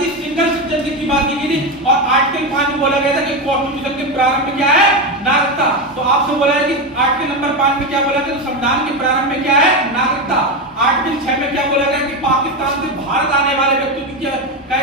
थी, single citizenship की बात की गई थी। और आर्टिकल 5 में बोला गया था कि कॉन्स्टिट्यूशन के प्रारंभ में क्या है, नागरिकता। तो आपसे बोला है कि आर्टिकल नंबर 5 में क्या बोला गया, तो संविधान के प्रारंभ में क्या है, नागरिकता। आर्टिकल 6 में क्या बोला गया कि पाकिस्तान से भारत आने वाले व्यक्तियों की क्या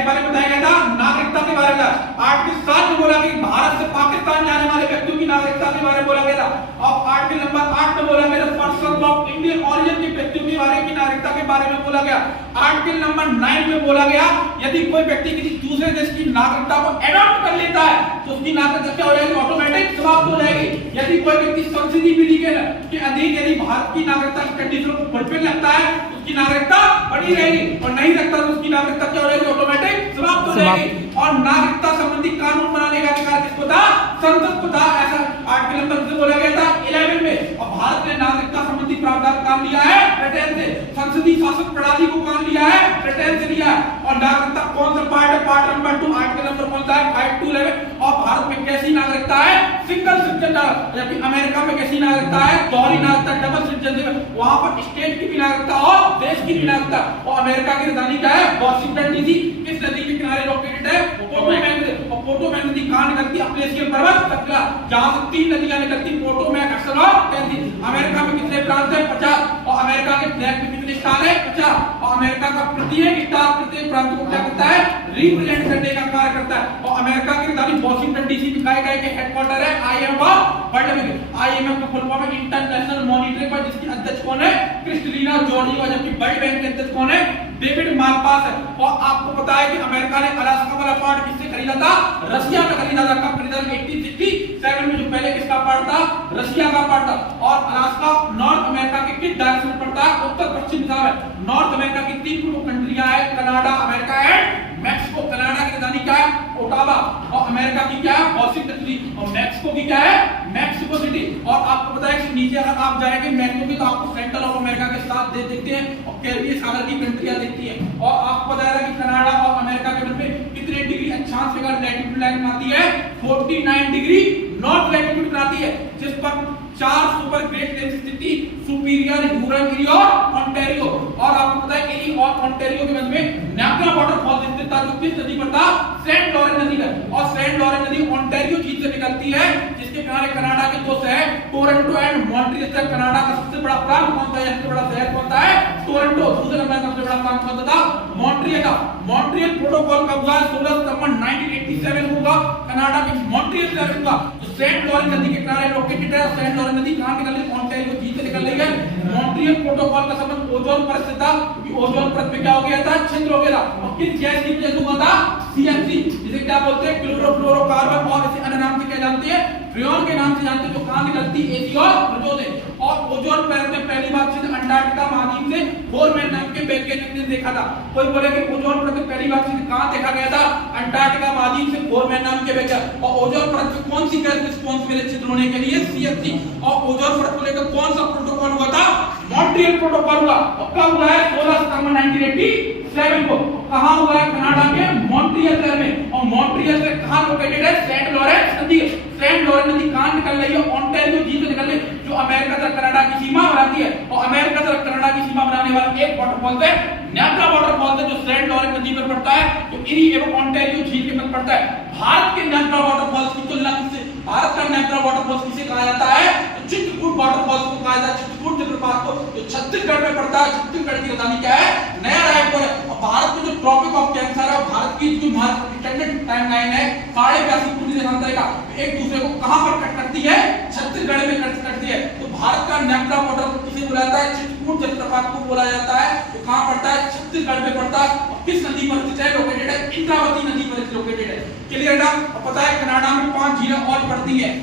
बारे में बताया गया था, नागरिकता के बारे में। आर्टिकल 7 में बोला गया कि भारत से पाकिस्तान जाने वाले व्यक्तियों की नागरिकता के बारे में बोला गया था। और आर्टिकल नंबर 8 में बोला गया पर्सन ऑफ इंडियन ओरिजिन के व्यक्तियों के बारे में नागरिकता के बारे में बोला गया। आर्टिकल नंबर 9 में बोला गया यदि कोई व्यक्ति किसी दूसरे देश की नागरिकता को एडॉप्ट कर लेता है तो उसकी नागरिकता क्या हो जाएगी, ऑटोमेटिक समाप्त हो जाएगी। यदि कोई व्यक्ति संसदीय विधि के अधीन यदि भारत की नागरिकता की कंडीशन को फुलफिल लगता है तो उसकी नागरिकता बनी रहेगी, और नहीं रखता तो उसकी नागरिकता क्या हो जाएगी, ऑटोमेटिक समाप्त हो जाएगी। और नागरिकता संबंधी कानून बनाने का अधिकार किसको था, संसद को था। ऐसा आर्टिकल नंबर से बोला गया था 11 में। और भारत ने नागरिकता संबंधी प्रावधान काम लिया है ब्रिटेन से, संसदीय शासन प्रणाली को काम लिया है ब्रिटेन से लिया है। और नागरिकता कौन सा पार्ट है, पार्ट नंबर 2 आर्टिकल नंबर कौन सा है, 5 to 11। और भारत में कैसी नागरिकता है, सिंगल सिटीजन, जबकि अमेरिका में कैसी नागरिकता है, दोहरी नागरिकता, डबल सिटीजनशिप। वहां पर स्टेट की भी नागरिकता और देश की भी नागरिकता। और अमेरिका की राजधानी क्या है, वॉशिंगटन डीसी। किस नदी के किनारे लोकेटेड है, पोटोमैक। और पोटोमैक नदी कहां निकलती है, अपलेशियन पर्वत तकला, जहां से 3 नदियां निकलती, पोटोमैक, हडसन और टेनेसी। अमेरिका में कितने प्रांत है, 50। और अमेरिका के फ्लैग में कितने स्टार है, 50। और अमेरिका का प्रत्येक स्टार प्रत्येक प्रांत को क्या करता है, रिप्रेजेंट करने का कार्य करता है। और अमेरिका की राजधानी वॉशिंगटन डीसी में काय के हेडक्वार्टर है आईएमएफ और वर्ल्ड बैंक। आईएमएफ का फुल फॉर्म है इंटरनेशनल मॉनिटरी फंड, जिसकी अध्यक्ष कौन है, क्रिस्टलिना जॉर्जिवा। जबकि वर्ल्ड बैंक के अध्यक्ष कौन है, डेविड मालपास है। और आपको पता है कि अमेरिका ने अलास्का वाला पार्ट किससे खरीदा था, रशिया से खरीदा था। कब खरीदा, 1867 में। जो पहले किसका पार्ट था, रशिया का पार्ट था। और अलास्का नॉर्थ अमेरिका के किस डायरेक्शन में पड़ता है, उत्तर पश्चिम दिशा में। नॉर्थ अमेरिका की 3 प्रमुख कंट्रियां हैं, Canada, America and Mexico. Canada की राजधानी क्या है, ओटावा। और अमेरिका की क्या है, वॉशिंगटन डीसी। और मैक्सिको की क्या है, मैक्सिको सिटी। और आपको पता है कि नीचे अगर आप जाएंगे मैक्सिको की तो आपको सेंट्रल ऑफ अमेरिका के साथ देश दिखते हैं और कैरिबियन सागर की कंट्रियां दिखती हैं। और आपको पता है कि कनाडा और अमेरिका के बीच में कितने डिग्री अक्षांश रेखा लैटिट्यूड लाइन बनाती है, 49 डिग्री नॉर्थ लैटिट्यूड बनाती है, जिस पर 4 सुपर ग्रेट लेक्स स्थिति, सुपीरियर, ह्यूरन, इरी और ओंटारियो। और आपको पता है इरी और ओंटारियो के बीच में नायग्रा वाटरफॉल स्थित था, जो किस नदी पर था, सेंट लॉरेंस नदी पर। और सेंट लॉरेंस नदी ओंटारियो झील से निकलती है, जिसके किनारे कनाडा के 2 शहर टोरंटो एंड मॉन्ट्रियल से। कनाडा का सबसे बड़ा प्रांत कौन सा है, सबसे बड़ा शहर कौन सा है, टोरंटो। दूसरे नंबर का सबसे बड़ा प्रांत कौन सा था, मॉन्ट्रियल का। मॉन्ट्रियल प्रोटोकॉल कब हुआ, 16 सितंबर 1987 को हुआ, कनाडा के मॉन्ट्रियल शहर में हुआ। जो सेंट लॉरेंस नदी के किनारे लोकेटेड है। सेंट लॉरेंस नदी कहां निकल रही है, ओंटारियो झील से निकल रही है। मॉन्ट्रियल प्रोटोकॉल का संबंध ओजोन परत से था, क्योंकि ओजोन परत में क्या हो गया था, छिद्र हो गया था। और किस गैस की वजह से हुआ था, सीएफसी, जिसे क्या बोलते हैं, क्लोरोफ्लोरोकार्बन। और इसे अन्य नाम से क्या जानते हैं, फ्रियोन के नाम से जानते हैं। जो कहां निकलती है, एसी और ओजोन से। और ओजोन परत में पहली बार छिद्र अंटार्कटिका महाद्वीप से फोरमैन नाम के वैज्ञानिक ने देखा था। कोई बोले कि ओजोन परत में पहली बार छिद्र कहां देखा गया था, अंटार्कटिका महाद्वीप से फोरमैन नाम के वैज्ञानिक। और ओजोन परत में कौन सी गैस रिस्पांसिबल है छिद्र होने के लिए, सीएफसी। और ओजोन परत को लेकर कौन सा प्रोटोकॉल हुआ था, मॉन्ट्रियल प्रोटोकॉल हुआ। और कब हुआ है, 16 सितंबर 1987 को। कहां हुआ है, कनाडा के मॉन्ट्रियल शहर में। और मॉन्ट्रियल से कहां लोकेटेड है, सेंट लॉरेंस नदी। सेंट लॉरेंस नदी कहां निकल रही है, ओंटारियो झील से निकल रही है, जो अमेरिका से कनाडा की सीमा बनाती है। और अमेरिका से कनाडा की सीमा बनाने वाला एक वाटरफॉल है नायग्रा वाटरफॉल, जो सेंट लॉरेंस नदी पर पड़ता है, जो इरी एवं ओंटारियो झील के पर पड़ता है। भारत के नायग्रा वाटरफॉल की तुलना किससे, भारत का नायग्रा वाटरफॉल किसे कहा जाता है, चित्रकूट वाटरफॉल को कहा जाता है, चित्रकूट जलप्रपात को, जो छत्तीसगढ़ में पड़ता है। छत्तीसगढ़ की राजधानी क्या है, नया रायपुर है। और भारत में जो ट्रॉपिक ऑफ कैंसर है, भारत की जो एक्सटेंडेड टाइमलाइन है 82.5 पूर्वी देशांतर का, एक दूसरे को कहां पर कट करती है, छत्तीसगढ़ में करती है। तो भारत का नायग्रा वाटरफॉल किसे बोला जाता है, चित्रकूट जलप्रपात को बोला जाता है। तो कहां पड़ता है, छत्तीसगढ़ में पड़ता है। और किस नदी पर स्थित है, लोकेटेड है, इंद्रावती नदी पर लोकेटेड है। क्लियर है। और पता है कनाडा में 5 झीलें और पड़ती है,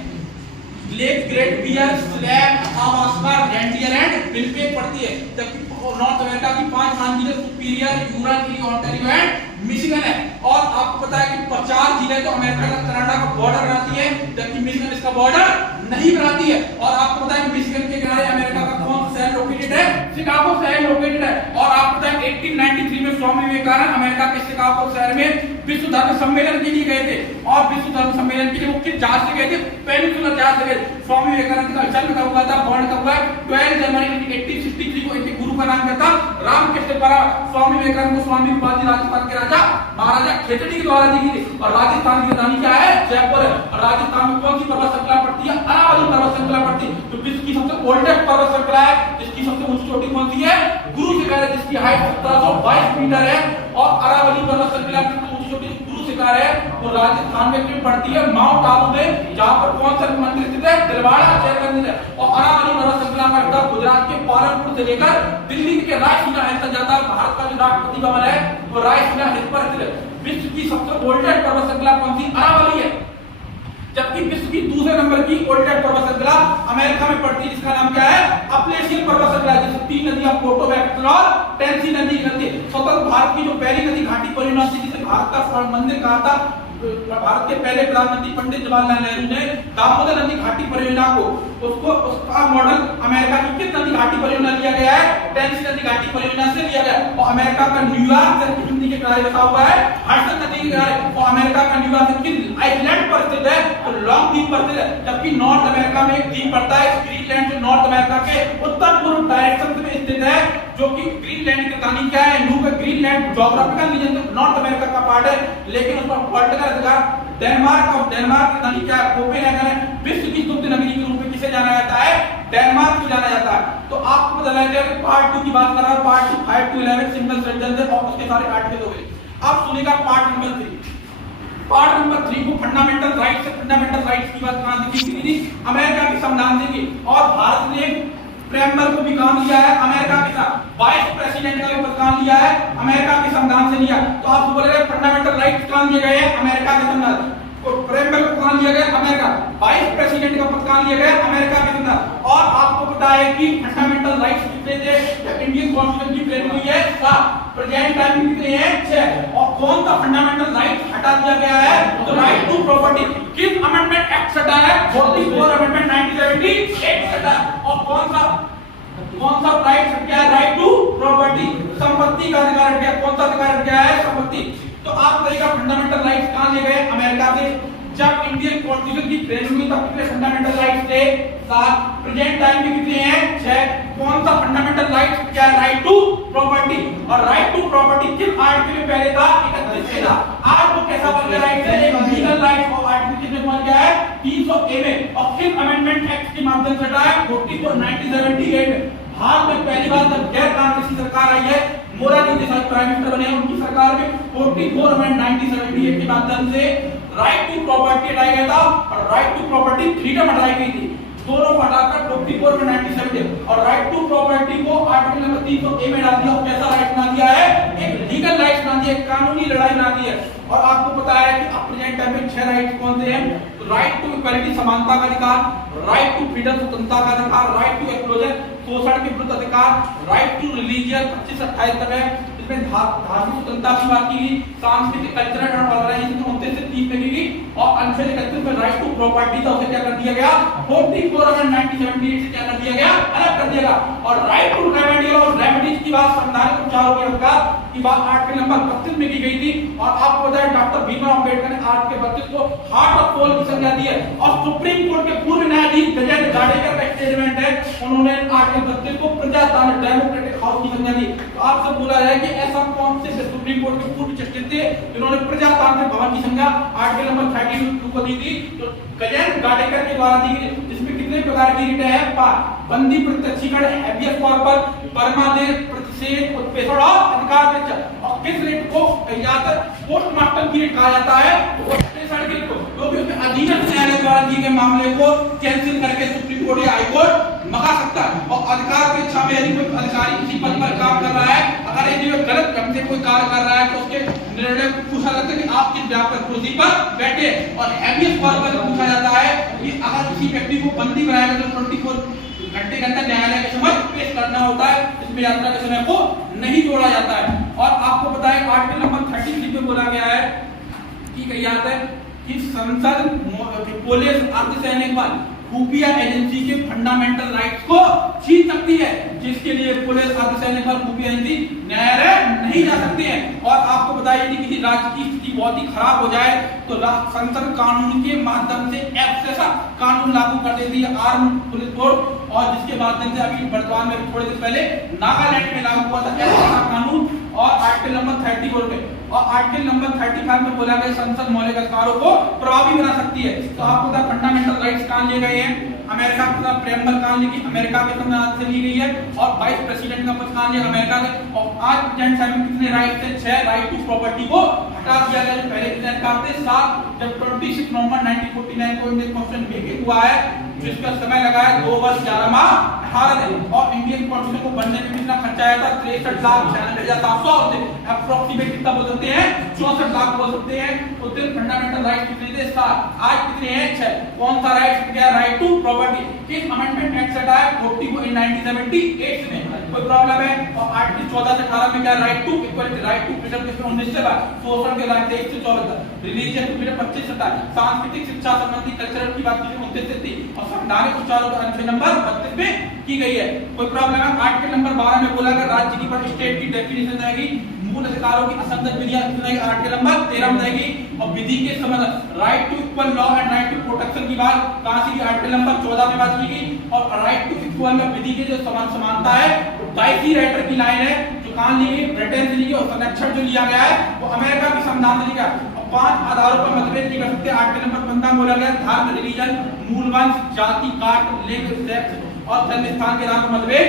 lake Great Bear, Slave, Athabasca, Reindeer and Winnipeg पड़ती है। जबकि नॉर्थ अमेरिका की 5 महान झीलें Superior, Huron, Erie, Ontario and Michigan है। और आपको पता है कि 50 झीलें तो अमेरिका का कनाडा का बॉर्डर बनाती है, जबकि मिशिगन इसका बॉर्डर नहीं बनाती है। और आपको पता है कि मिशिगन के किनारे अमेरिका का कौन सा शहर लोकेटेड है, शिकागो शहर लोकेटेड है। और आपको पता है 1893 में स्वामी विवेकानंद अमेरिका के शिकागो शहर में विश्व धर्म सम्मेलन के लिए गए थे और विश्व धर्म सम्मेलन के लिए वो किस जहाज से गए थे? पेनिनसुलर जहाज से गए। स्वामी विवेकानंद का जन्म कब हुआ था? बॉर्न कब हुआ है? 12 जनवरी 1863 को। इनके गुरु का नाम क्या था? रामकृष्ण परमहंस। स्वामी विवेकानंद को स्वामी उपाधि राजस्थान के राजा महाराजा खेतड़ी के द्वारा दी गई थी। और राजस्थान की राजधानी क्या है? जयपुर है। और राजस्थान में कौन सी पर्वत श्रृंखला पड़ती है? अरावली पर्वत श्रृंखला पड़ती है। तो विश्व की सबसे ओल्डेस्ट पर्वत श्रृंखला है, जिसकी सबसे ऊंची चोटी कौन सी है? गुरु शिखर है, जिसकी हाइट 1722 मीटर है। और अरावली पर्वत श्रृंखला की ऊंची चोटी गुरु शिखर है, वो राजस्थान में क्यों पड़ती है? माउंट आबू में, जहां पर कौन सा मंदिर स्थित है? दिलवाड़ा जैन मंदिर है। और अरावली पर्वत श्रृंखला का विस्तार गुजरात के पालनपुर से लेकर दिल्ली के रायसीना हिल तक जाता है। भारत का जो राष्ट्रपति भवन है वो रायसीना हिल पर स्थित है। विश्व की सबसे ओल्डेस्ट पर्वत श्रृंखला कौन सी? अरावली है। जबकि विश्व की दूसरे नंबर की ओल्डेस्ट पर्वत श्रृंखला अमेरिका में पड़ती है, जिसका नाम क्या है? अपलेशियन पर्वत श्रृंखला, जिसमें 3 नदियां पोर्टोबैक्टर और टेनेसी नदी निकलती है। स्वतंत्र भारत की जो पहली नदी घाटी परियोजना थी, जिसे भारत का स्वर्ण मंदिर कहा था, भारत के पहले प्रधानमंत्री पंडित जवाहरलाल नेहरू ने दामोदर नदी घाटी परियोजना को, उसका मॉडल अमेरिका की किस नदी घाटी परियोजना लिया गया है? टेनेसी नदी घाटी परियोजना से लिया गया। और अमेरिका का न्यूयॉर्क से किस नदी के किनारे बसा हुआ है? हडसन नदी के किनारे। और अमेरिका का न्यूयॉर्क से किस आइलैंड पर स्थित है? तो लॉन्ग द्वीप पर स्थित है। जबकि नॉर्थ अमेरिका में एक द्वीप पड़ता है ग्रीनलैंड, जो नॉर्थ अमेरिका के उत्तर पूर्व डायरेक्शन में स्थित है, जो कि ग्रीनलैंड की राजधानी क्या है? Nuuk Greenland geographical region North America का पार्ट है, लेकिन उस पर पॉलिटिकल अधिकार डेनमार्क। और डेनमार्क की राजधानी क्या है? कोपेनहेगन है। विश्व की दुग्ध नगरी के रूप में किसे जाना जाता है? डेनमार्क को जाना जाता है। तो आपको पता लग गया कि पार्ट 2 की बात कर रहा हूं। पार्ट 2 5 to 11 सिंगल सेंटेंस और उसके सारे आर्टिकल हो गए। अब सुनिएगा पार्ट नंबर 3। पार्ट नंबर 3 को फंडामेंटल राइट्स से फंडामेंटल राइट्स की बात कहां दी थी? अमेरिका के संविधान से की। और भारत ने प्रेमबर को भी काम लिया है अमेरिका के साथ। वाइस प्रेसिडेंट का भी काम लिया है अमेरिका के संविधान से लिया। तो आप बोल रहे हैं फंडामेंटल राइट्स कहां दिए गए हैं? अमेरिका के संविधान। और प्रेमबर को कहां लिया गया? अमेरिका। वाइस प्रेसिडेंट का पद कहां लिया गया? अमेरिका के संविधान। और आपको पता है कि फंडामेंटल राइट्स कितने थे? इंडियन कॉन्स्टिट्यूशन की फ्रेम हुई है 7, प्रेजेंट टाइम में कितने हैं? 6। और कौन सा फंडामेंटल राइट हटा दिया गया है? तो राइट टू प्रॉपर्टी। किस अमेंडमेंट एक्ट हटा है? 44 अमेंडमेंट 1978 हटा। और कौन सा राइट हट गया? राइट टू प्रॉपर्टी, संपत्ति का अधिकार हट गया। कौन सा अधिकार हट गया है? संपत्ति। तो आप बताइएगा फंडामेंटल राइट्स कहां लिए गए? अमेरिका से। जब इंडियन कॉन्स्टिट्यूशन की फ्रेम हुई तब कितने फंडामेंटल राइट्स थे? 7। प्रेजेंट टाइम में कितने हैं? 6। कौन सा फंडामेंटल राइट क्या है? Right to property. और राइट टू प्रॉपर्टी किस आर्टिकल में पहले था? 31 में था। आज वो कैसा बन गया? राइट है एक लीगल राइट। और आर्टिकल कितने बन गया है? 300A में। और किस अमेंडमेंट एक्ट के माध्यम से हटा है? 44 1978 में। हाल में पहली बार जब गैर कांग्रेसी सरकार आई है, मोरारजी देसाई प्राइम मिनिस्टर बने, उनकी सरकार में 44 अमेंडमेंट 1978 के माध्यम से राइट टू प्रॉपर्टी हटाया गया था और राइट टू प्रॉपर्टी फ्रीडम हटाई गई थी। दोनों को हटाकर 44 में 1970 और राइट टू प्रॉपर्टी को आर्टिकल नंबर 300A में डाल दिया। कैसा राइट बना दिया है? एक लीगल राइट बना दिया, कानूनी लड़ाई बना दी है। और आपको पता है कि प्रेजेंट टाइम में 6 राइट्स कौन से हैं? तो राइट टू इक्वालिटी, समानता का अधिकार, राइट टू फ्रीडम, स्वतंत्रता का अधिकार, राइट टू एक्सक्लूजन, शोषण के विरुद्ध अधिकार, राइट टू रिलीजियन 25-28 तक है। इसमें धार्मिक स्वतंत्रता की बात की गई, सांस्कृतिक कल्चरल एंड ऑर्गेनाइजेशन 29 से 30 में की गई। और अनुच्छेद 31 में राइट टू प्रॉपर्टी था, उसे क्या कर दिया गया? 44 अमेंडमेंट 1978 से क्या कर दिया गया? अलग कर दिया गया। और राइट टू रेमेडी और रेमेडीज की बात संविधान के 4 के अधिकार की बात आर्टिकल नंबर 32 में की गई थी। और आपको पता है डॉक्टर भीमराव अंबेडकर ने आर्टिकल 32 को हार्ट ऑफ सोल की संज्ञा दी है। और सुप्रीम कोर्ट के पूर्व न्यायाधीश गजेंद्र गाडेकर का स्टेटमेंट है, उन्होंने आर्टिकल 32 को प्रजातंत्र डेमोक्रेटिक हाउस की संज्ञा दी। तो आपसे बोला है कि ऐसा कौन से सुप्रीम कोर्ट के पूर्व जस्टिस थे जिन्होंने प्रजातांत्रिक भवन की संज्ञा आर्टिकल नंबर 32 को दी थी? तो गजेंद्र गाडेकर के द्वारा दी गई। जिसमें कितने प्रकार की रिट है? बंदी प्रत्यक्षीकरण, हैबियस कॉर्पस, परमादेश, प्रतिषेध, उत्प्रेषण और अधिकार परीक्षा। और किस रिट को ज्यादातर पोस्टमार्टम की रिट कहा जाता है? उत्प्रेषण की रिट को, क्योंकि उसमें अधीनस्थ न्यायालय द्वारा दिए गए मामले को कैंसिल करके सुप्रीम कोर्ट या हाई कोर्ट मंगा सकता है। और अधिकार परीक्षा में यदि कोई अधिकारी किसी पद पर काम कर रहा है, अगर यदि वो गलत ढंग से कोई कार्य कर रहा है तो उसके निर्णय को पूछा जाता है कि आप किस व्यापक कुर्सी पर बैठे। और हैबियस कॉर्पस पूछा जाता है कि अगर किसी व्यक्ति को बंदी बनाया गया तो 24 घंटे के अंदर न्यायालय के समक्ष पेश करना होता है, इसमें यात्रा के समय को नहीं जोड़ा जाता है। और आपको पता है आर्टिकल नंबर 33 में बोला गया है कि कही जाता है कि संसद, पुलिस, अर्धसैनिक बल, खुफिया एजेंसी के फंडामेंटल राइट्स को छीन सकती है, जिसके लिए पुलिस, अर्धसैनिक बल, खुफिया एजेंसी न्यायालय नहीं जा सकते हैं। और आपको बताइए कि किसी राज्य की स्थिति बहुत ही खराब हो जाए तो संसद कानून के माध्यम से ऐसा कानून लागू कर देती है, आर्म पुलिस फोर्स, और जिसके माध्यम से अभी वर्तमान में थोड़े दिन पहले नागालैंड में लागू हुआ था ऐसा कानून। और आर्टिकल नंबर 34 में और आर्टिकल नंबर 35 में बोला गया संसद मौलिक अधिकारों को प्रभावी बना सकती है। तो आपको पता फंडामेंटल राइट्स कहां लिए गए हैं, अमेरिका का प्रेम्बल कहां ली गई, अमेरिका के संविधान से ली गई है। और वाइस प्रेसिडेंट का पद कहां लिया, अमेरिका के। और आज प्रेसिडेंट में कितने राइट थे, 6 राइट टू प्रॉपर्टी को हटा दिया गया जो पहले प्रेसिडेंट का थे। 7 जब 26 नवंबर 1949 को इंडियन कॉन्स्टिट्यूशन वेकेट हुआ है, जिसका समय लगा है 2 वर्ष 11 माह 18 दिन। और इंडियन कॉन्स्टिट्यूशन को बनने में कितना खर्चा आया था, 63,96,700 अप्रोक्सीमेट कितना बोल सकते हैं, 64 लाख बोल सकते हैं। तो फिर फंडामेंटल राइट कितने थे, 7, आज कितने हैं, 6। कौन सा राइट क्या, राइट टू प्रॉपर्टी। किस अमेंडमेंट एक्ट से हटाया, 40 को 1978 में, कोई प्रॉब्लम है। और आर्टिकल 14 से 18 में क्या, right to equality, right to freedom किसमें 19 से 22, शोषण के राइट 23 से 24 तक, रिलीजियस फ्रीडम 25 से 27, सांस्कृतिक शिक्षा संबंधी कल्चरल की बात की 29 से 30, और संवैधानिक उपचारों का अनुच्छेद नंबर 32 में की गई है, कोई प्रॉब्लम है। आर्टिकल नंबर 12 में बोला गया राज्य की पर स्टेट की डेफिनेशन रहेगी, मूल अधिकारों की असंगत विधियां रहेगी, आर्टिकल नंबर 13 में रहेगी। और विधि के संबंध right to equal law and right to protection की बात कहां से की, आर्टिकल नंबर 14 में बात की गई। और राइट टू इक्वल में विधि के जो समानता है, डाइसी राइटर की लाइन है जो कहां ली गई, ब्रिटेन से ली गई। और संरक्षण जो लिया गया है वो अमेरिका के संविधान से लिया गया। 5 आधारों पर मतभेद नहीं कर सकते। आर्टिकल नंबर 15 बोला गया धर्म, रिलीजन, मूल वंश, जाति, कास्ट, लिंग, सेक्स और जन्म स्थान के आधार पर मतभेद,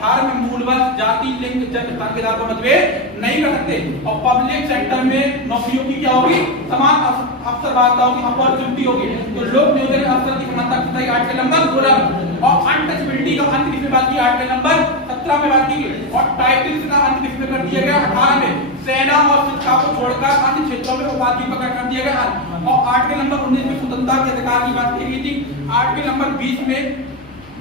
धर्म, मूल वंश, जाति, लिंग, जन्म स्थान के आधार पर मतभेद नहीं कर सकते। और पब्लिक सेक्टर में नौकरियों की क्या होगी, समान अवसर वार्ता होगी, अपॉर्चुनिटी होगी। तो लोक नियोजन अवसर की समानता की आर्टिकल नंबर 16। और अनटचबिलिटी का अंत किसमें बात की, आर्टिकल नंबर 17 में बात की गई। और टाइटल्स का अंत किसमें कर दिया गया, 18 में। सेना और शिक्षा को छोड़कर अन्य क्षेत्रों में उपाधि पकड़ कर दिया गया। और आर्टिकल नंबर 19 में स्वतंत्रता के अधिकार की बात की गई थी। आर्टिकल नंबर 20 में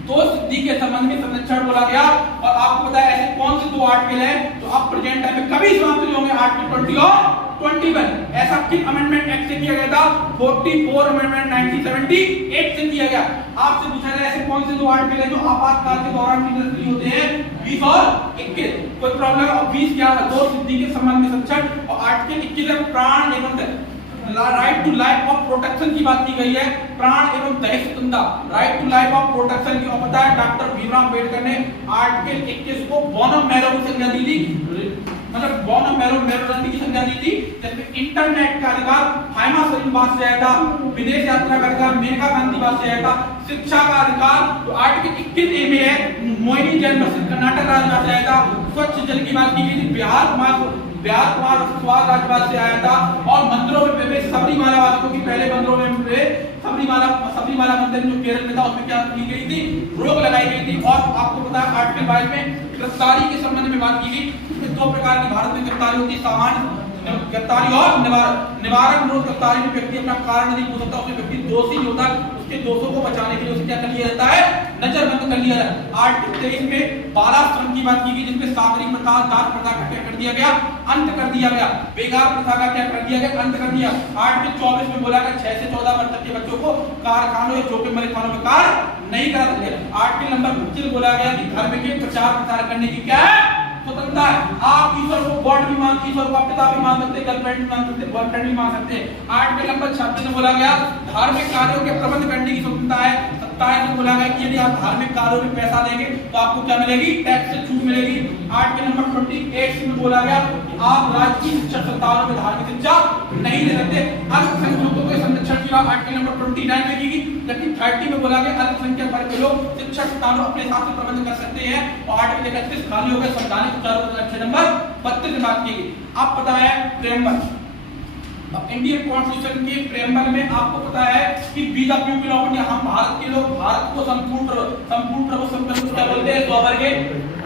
2 सिद्धि के संबंध में संरक्षण बोला गया। और आपको पता है ऐसे कौन से 2 आर्टिकल हैं जो अब प्रेजेंट टाइम में कभी समाप्त नहीं होंगे, आर्टिकल 20 और 21। ऐसा किस अमेंडमेंट एक्ट से किया गया था, 44 अमेंडमेंट 1978 से किया गया। आपसे पूछा जाए ऐसे कौन से 2 आर्टिकल हैं जो आपातकाल के दौरान निष्क्रिय होते हैं, 20 और 21, कोई प्रॉब्लम है। और 20 क्या है, 2 सिद्धि के संबंध में संरक्षण। और आर्टिकल 21 है प्राण एवं right to life of protection की बात की गई है, प्राण एवं दहेज स्वतंत्रता, right to life of protection की। और पता है डॉक्टर भीमराव अंबेडकर ने आर्टिकल 21 को बोनम मैरो की संज्ञा दी थी, मतलब बोनम मैरो की संज्ञा दी थी, जिसमें इंटरनेट का अधिकार हाइमा सलीम बात से आया था, विदेश यात्रा का अधिकार मेनका गांधी बात से आया था, शिक्षा का अधिकार तो आर्टिकल 21 ए में है, मोहिनी जैन कर्नाटक राज्य से आया था, स्वच्छ जल की बात की गई थी, बिहार कुमार स्वाद राज्यपाल से आया था। और मंदिरों में प्रवेश सबरीमाला वासियों की पहले मंदिरों में सबरीमाला मंदिर जो केरल में था उसमें क्या की गई थी, रोक लगाई गई थी। और आपको पता है आर्टिकल 22 में गिरफ्तारी के संबंध में बात की गई। इसमें 2 प्रकार की भारत में गिरफ्तारी होती है, सामान्य गिरफ्तारी और निवारक गिरफ्तारी में व्यक्ति अपना कारण नहीं पूछ सकता, उसमें व्यक्ति दोषी नहीं होता, उसके दोषों को बचाने के लिए उसे क्या कर लिया जाता है, नजरबंद कर लिया जाता है। आर्टिकल 23 में बाला श्रम की बात की गई, जिसमें सागरी प्रथा, दास प्रथा का क्या कर दिया गया, अंत कर दिया गया, बेगार प्रथा का क्या कर दिया गया, अंत कर दिया। आर्टिकल 24 में बोला गया 6 से 14 वर्ष तक के बच्चों को कारखानों या जोखिम भरे खानों में कार्य नहीं करा सकते। आर्टिकल नंबर 25 बोला गया कि धर्म के प्रचार प्रसार करने की क्या है, स्वतंत्रता है। आप ईश्वर को गॉड भी मान, ईश्वर को पिता भी मान सकते, गर्लफ्रेंड भी मान सकते, बॉयफ्रेंड भी मान सकते हैं। आर्टिकल नंबर 26 में बोला गया धार्मिक कार्यों के प्रबंध करने की स्वतंत्रता है। 27 में बोला गया कि यदि आप धार्मिक कार्यों में पैसा देंगे तो आपको क्या मिलेगी, टैक्स से छूट मिलेगी। आर्टिकल नंबर 28 में बोला गया कि आप राज्य की शिक्षा संस्थानों में धार्मिक शिक्षा नहीं दे सकते। अल्पसंख्यकों के संरक्षण की बात आर्टिकल नंबर 29 में की गई, जबकि 30 में बोला गया अल्पसंख्यक वर्ग के लोग शिक्षा संस्थानों अपने हिसाब से प्रबंध कर सकते हैं। और आर्टिकल 31 खाली हो गया, संवैधानिक उपचारों नंबर 32 में बात की गई। अब पता है प्रेम्बल, अब इंडियन कॉन्स्टिट्यूशन के प्रेम्बल में आपको पता है कि be the people of India, हम भारत के लोग भारत को संपूर्ण प्रभुत्व संपन्न क्या बोलते हैं, स्ववर्गे।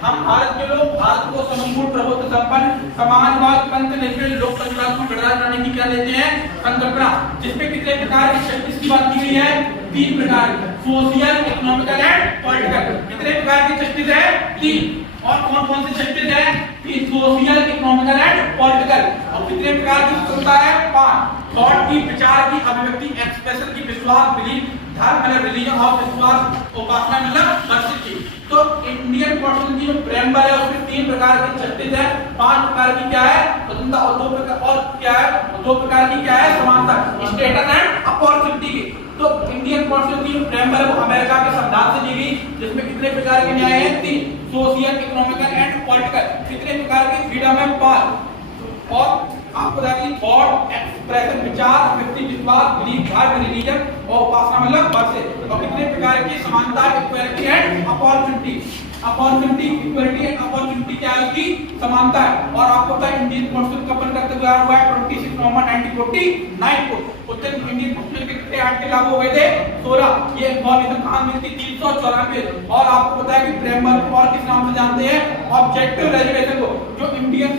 हम भारत के लोग भारत को संपूर्ण प्रभुत्व संपन्न समाजवाद पंथ निर्भर लोकतंत्र को गणराज्य बनाने की क्या लेते हैं, संकल्पना, जिसमें कितने प्रकार की शक्ति की बात की गई है, 3 प्रकार, सोशल, इकोनॉमिकल एंड पॉलिटिकल। कितने प्रकार की जस्टिस है, 3। और कौन कौन सी जस्टिस है, सोशल, इकोनॉमिकल एंड पॉलिटिकल। और कितने प्रकार की स्वतंत्रता है, 5। थॉट की, विचार की अभिव्यक्ति, एक्सप्रेशन की, विश्वास, बिलीफ, धर्म मतलब रिलीजन ऑफ विश्वास, उपासना मतलब वर्शिप की। तो इंडियन कॉन्स्टिट्यूशन की जो प्रेम्बल है उसमें 3 प्रकार की छत्तीस है, 5 प्रकार की क्या है स्वतंत्रता, और 2 प्रकार और क्या है 2 प्रकार की क्या है समानता, स्टेटस एंड अपॉर्चुनिटी की। तो इंडियन कॉन्स्टिट्यूशन की जो प्रेम्बल है वो अमेरिका के संविधान से ली गई, जिसमें कितने प्रकार के न्याय हैं 3, सोशल, इकोनॉमिकल एंड पॉलिटिकल। कितने प्रकार की फ्रीडम है 5, और आपको बता दी थॉट, एक्सप्रेशन विचार, व्यक्ति विश्वास, बिलीफ, धर्म, रिलीजन और उपासना मतलब वर्शिप। और कितने प्रकार की समानता, equality and opportunity. Opportunity, equality and opportunity क्या है उसकी समानता है। और आपको पता है इंडियन कॉन्स्टिट्यूशन का बन करते हुआ है 26 नवंबर 1949 को। उस दिन इंडियन कॉन्स्टिट्यूशन के कितने आर्टिकल लागू हुए थे 16। ये इंफॉर्मेशन कहां मिलती 394। और आपको पता है कि प्रेम्बल को और किस नाम से जानते हैं, ऑब्जेक्टिव रेजोल्यूशन को, जो इंडियन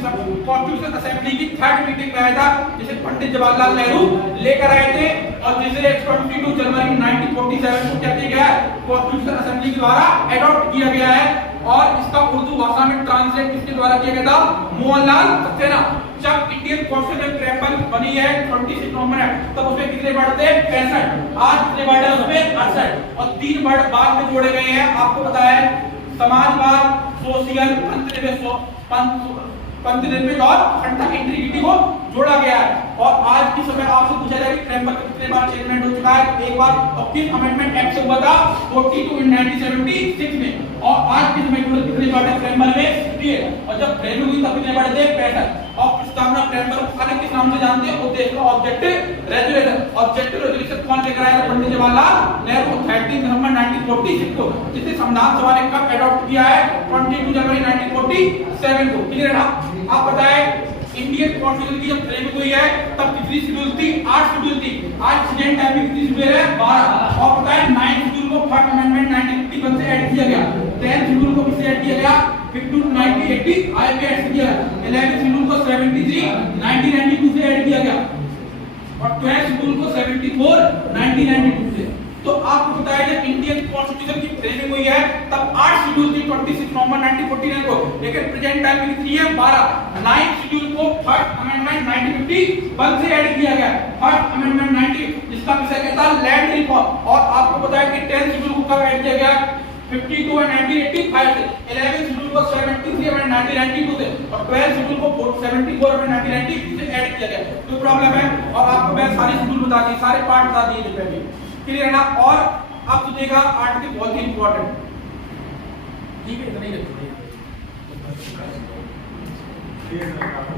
कॉन्स्टिट्यूशन असेंबली की 3rd मीटिंग में आया था, जिसे पंडित जवाहरलाल नेहरू लेकर आए थे, और जिसे 22 जनवरी 1947 को क्या किया गया कॉन्स्टिट्यूशन असेंबली के द्वारा अडॉप्ट किया गया है। और इसका उर्दू भाषा में ट्रांसलेट किसके द्वारा किया गया था, मोहनलाल सक्सेना। जब इंडियन कॉन्स्टिट्यूशन प्रेम्बल बनी है 26 नवंबर, तब उसमें कितने वर्ड थे 65। आज कितने वर्ड है उसमें 68, और 3 वर्ड बाद में जोड़े गए हैं। आपको पता है समाजवाद, सोशल, पंथनिरपेक्ष और अखंडता, इंटीग्रिटी को जोड़ा गया है। और आज के समय आपसे पूछा जाए कि प्रेम्बल कितने बार चेंजमेंट हो चुका है, एक बार, और किस अमेंडमेंट एक्ट से हुआ था 42 इन 1976 में। और आज के समय में कितने बार प्रेम्बल में दिए, और जब फ्रेम हुई तब कितने बार थे 65। और प्रस्तावना प्रेम्बल को अलग किस नाम से जानते हैं, उद्देश्य का ऑब्जेक्टिव रेजोल्यूशन। ऑब्जेक्टिव रेजोल्यूशन कौन लेकर आया था, पंडित जवाहरलाल नेहरू 13 नवंबर 1946 को, जिसे संविधान सभा ने कब अडॉप्ट किया है 22 जनवरी 1947 को। क्लियर है ना। आप बताएं इंडियन कॉन्स्टिट्यूशन की जब फ्रेमिंग हुई है तब कितनी शेड्यूल थी, 8 शेड्यूल थी। आज प्रेजेंट टाइम में कितनी शेड्यूल है 12। और पता है 9 शेड्यूल को फर्स्ट अमेंडमेंट 1951 से ऐड किया गया, 10 शेड्यूल को किससे ऐड किया गया 52 1980 आई में ऐड किया, 11 शेड्यूल को 73 1992 से ऐड किया गया, और 12 शेड्यूल को 74 1992 से। तो आपको बताया जब इंडियन कॉन्स्टिट्यूशन की फ्रेमिंग हुई है तब 8 शेड्यूल थी 26 नवंबर 1949 को, लेकिन प्रेजेंट टाइम में कितनी है 12। 9 शेड्यूल को फर्स्ट अमेंडमेंट 1951 से ऐड किया गया, फर्स्ट अमेंडमेंट 90, जिसका विषय कहता है लैंड रिफॉर्म। और आपको बताया कि 10 शेड्यूल को कब ऐड किया गया 52 और 1985 से, 11 शेड्यूल को 73 और 1992 से, और 12 शेड्यूल को 74 और 1990 से ऐड किया गया। कोई प्रॉब्लम है? और आपको मैं सारी शेड्यूल बता दी, सारे पार्ट बता दिए थे पहले, क्लियर है ना। और अब सुनिएगा आर्टिकल बहुत ही इंपॉर्टेंट, ठीक है, इतना ही रखिए।